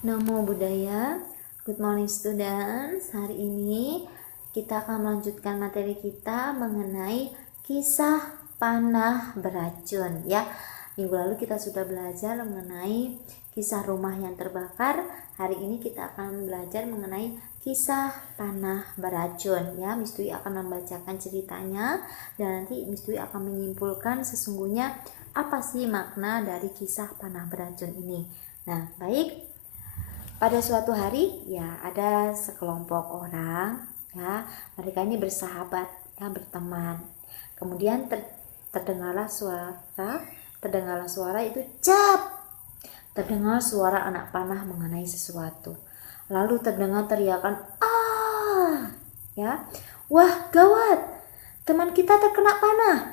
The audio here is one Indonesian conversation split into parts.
Namo Buddhaya. Good morning students. Hari ini kita akan melanjutkan materi kita mengenai kisah panah beracun ya. Minggu lalu kita sudah belajar mengenai kisah rumah yang terbakar. Hari ini kita akan belajar mengenai kisah panah beracun ya. Miss Dwi akan membacakan ceritanya dan nanti Miss Dwi akan menyimpulkan sesungguhnya apa sih makna dari kisah panah beracun ini. Nah, baik. Pada suatu hari ya ada sekelompok orang ya, mereka ini bersahabat ya, berteman. Kemudian terdengarlah suara itu cap. Terdengar suara anak panah mengenai sesuatu. Lalu terdengar teriakan ah ya. Wah, gawat. Teman kita terkena panah.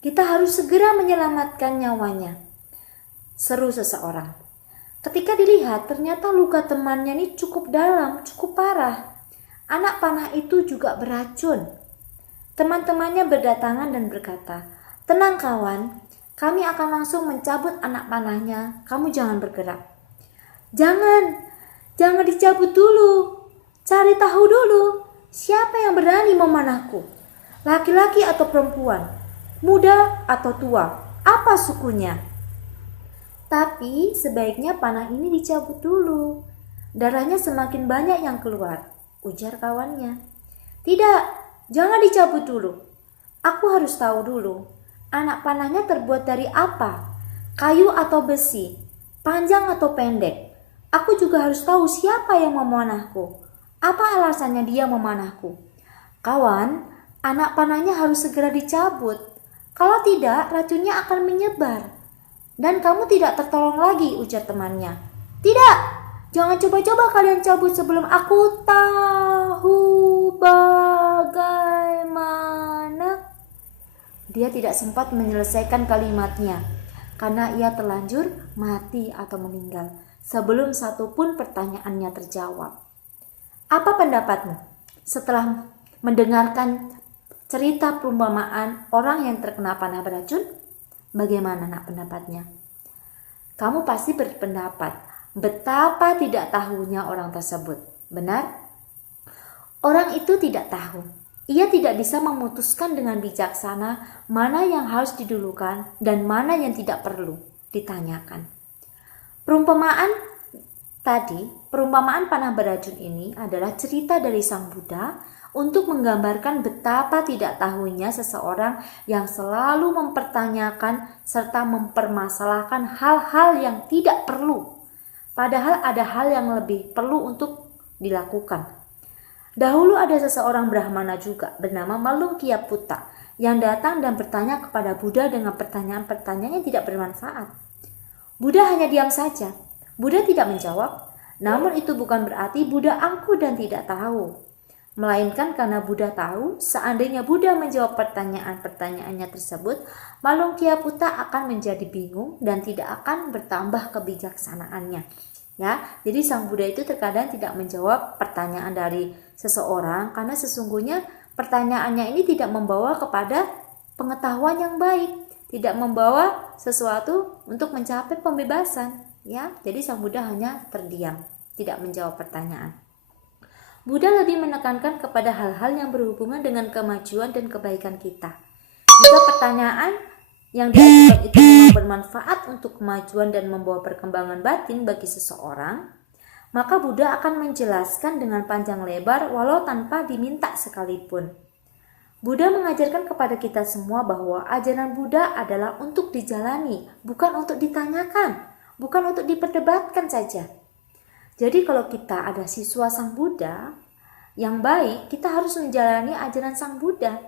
Kita harus segera menyelamatkan nyawanya, seru seseorang. Ketika dilihat, ternyata luka temannya ini cukup dalam, cukup parah. Anak panah itu juga beracun. Teman-temannya berdatangan dan berkata, "Tenang kawan, kami akan langsung mencabut anak panahnya. Kamu jangan bergerak." Jangan dicabut dulu. Cari tahu dulu, siapa yang berani memanahku? Laki-laki atau perempuan? Muda atau tua? Apa sukunya? Tapi sebaiknya panah ini dicabut dulu. Darahnya semakin banyak yang keluar, ujar kawannya. Tidak, jangan dicabut dulu. Aku harus tahu dulu, anak panahnya terbuat dari apa? Kayu atau besi? Panjang atau pendek? Aku juga harus tahu siapa yang memanahku. Apa alasannya dia memanahku? Kawan, anak panahnya harus segera dicabut. Kalau tidak, racunnya akan menyebar. Dan kamu tidak tertolong lagi, ujar temannya. Tidak, jangan coba-coba kalian cabut sebelum aku tahu bagaimana. Dia tidak sempat menyelesaikan kalimatnya, karena ia terlanjur mati atau meninggal, sebelum satu pun pertanyaannya terjawab. Apa pendapatmu? Setelah mendengarkan cerita perumpamaan orang yang terkena panah beracun, bagaimana nak pendapatnya? Kamu pasti berpendapat betapa tidak tahunya orang tersebut. Benar? Orang itu tidak tahu. Ia tidak bisa memutuskan dengan bijaksana mana yang harus didulukan dan mana yang tidak perlu ditanyakan. Perumpamaan panah beracun ini adalah cerita dari Sang Buddha untuk menggambarkan betapa tidak tahunya seseorang yang selalu mempertanyakan serta mempermasalahkan hal-hal yang tidak perlu. Padahal ada hal yang lebih perlu untuk dilakukan. Dahulu ada seseorang Brahmana juga bernama Malungkiaputta yang datang dan bertanya kepada Buddha dengan pertanyaan-pertanyaan yang tidak bermanfaat. Buddha hanya diam saja. Buddha tidak menjawab, namun itu bukan berarti Buddha angkuh dan tidak tahu. Melainkan karena Buddha tahu, seandainya Buddha menjawab pertanyaan-pertanyaannya tersebut, Malungkiaputta akan menjadi bingung dan tidak akan bertambah kebijaksanaannya. Ya, jadi Sang Buddha itu terkadang tidak menjawab pertanyaan dari seseorang karena sesungguhnya pertanyaannya ini tidak membawa kepada pengetahuan yang baik, tidak membawa sesuatu untuk mencapai pembebasan. Ya, jadi Sang Buddha hanya terdiam, tidak menjawab pertanyaan. Buddha lebih menekankan kepada hal-hal yang berhubungan dengan kemajuan dan kebaikan kita. Jika pertanyaan yang diajukan itu memang bermanfaat untuk kemajuan dan membawa perkembangan batin bagi seseorang, maka Buddha akan menjelaskan dengan panjang lebar walau tanpa diminta sekalipun. Buddha mengajarkan kepada kita semua bahwa ajaran Buddha adalah untuk dijalani, bukan untuk ditanyakan, bukan untuk diperdebatkan saja. Jadi kalau kita ada siswa Sang Buddha yang baik, kita harus menjalani ajaran Sang Buddha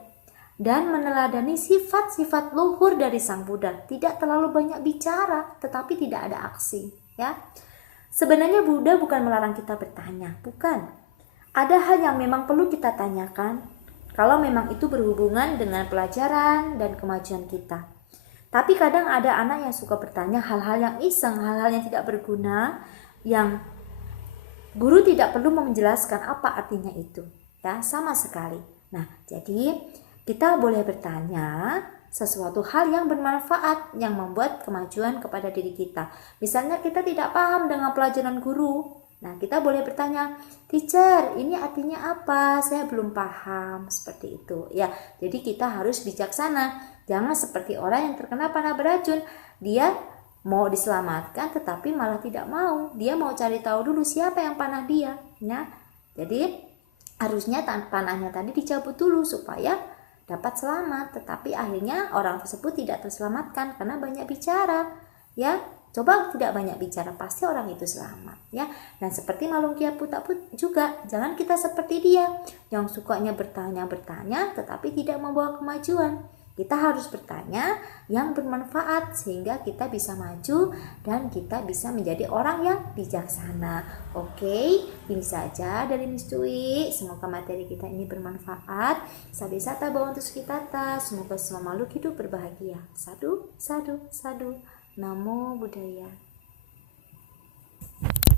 dan meneladani sifat-sifat luhur dari Sang Buddha. Tidak terlalu banyak bicara, tetapi tidak ada aksi. Ya, sebenarnya Buddha bukan melarang kita bertanya, bukan. Ada hal yang memang perlu kita tanyakan kalau memang itu berhubungan dengan pelajaran dan kemajuan kita. Tapi kadang ada anak yang suka bertanya hal-hal yang iseng, hal-hal yang tidak berguna, yang guru tidak perlu menjelaskan apa artinya itu, ya, sama sekali. Nah, jadi kita boleh bertanya sesuatu hal yang bermanfaat yang membuat kemajuan kepada diri kita. Misalnya kita tidak paham dengan pelajaran guru. Nah, kita boleh bertanya, "Teacher, ini artinya apa? Saya belum paham." Seperti itu ya. Jadi kita harus bijaksana. Jangan seperti orang yang terkena panah beracun. Dia mau diselamatkan tetapi malah tidak mau. Dia mau cari tahu dulu siapa yang panah dia. Ya. Jadi harusnya panahnya tadi dicabut dulu supaya dapat selamat, tetapi akhirnya orang tersebut tidak terselamatkan karena banyak bicara. Ya, coba tidak banyak bicara, pasti orang itu selamat. Ya, dan seperti Malungkia Putaput juga, jangan kita seperti dia yang sukanya bertanya tetapi tidak membawa kemajuan. Kita harus bertanya yang bermanfaat sehingga kita bisa maju dan kita bisa menjadi orang yang bijaksana. Oke, ini saja dari Miss Dwi. Semoga materi kita ini bermanfaat. Sabi sata bawa untuk kita tas. Semoga semua makhluk hidup berbahagia. Sadu, sadu, sadu. Namo Buddhaya.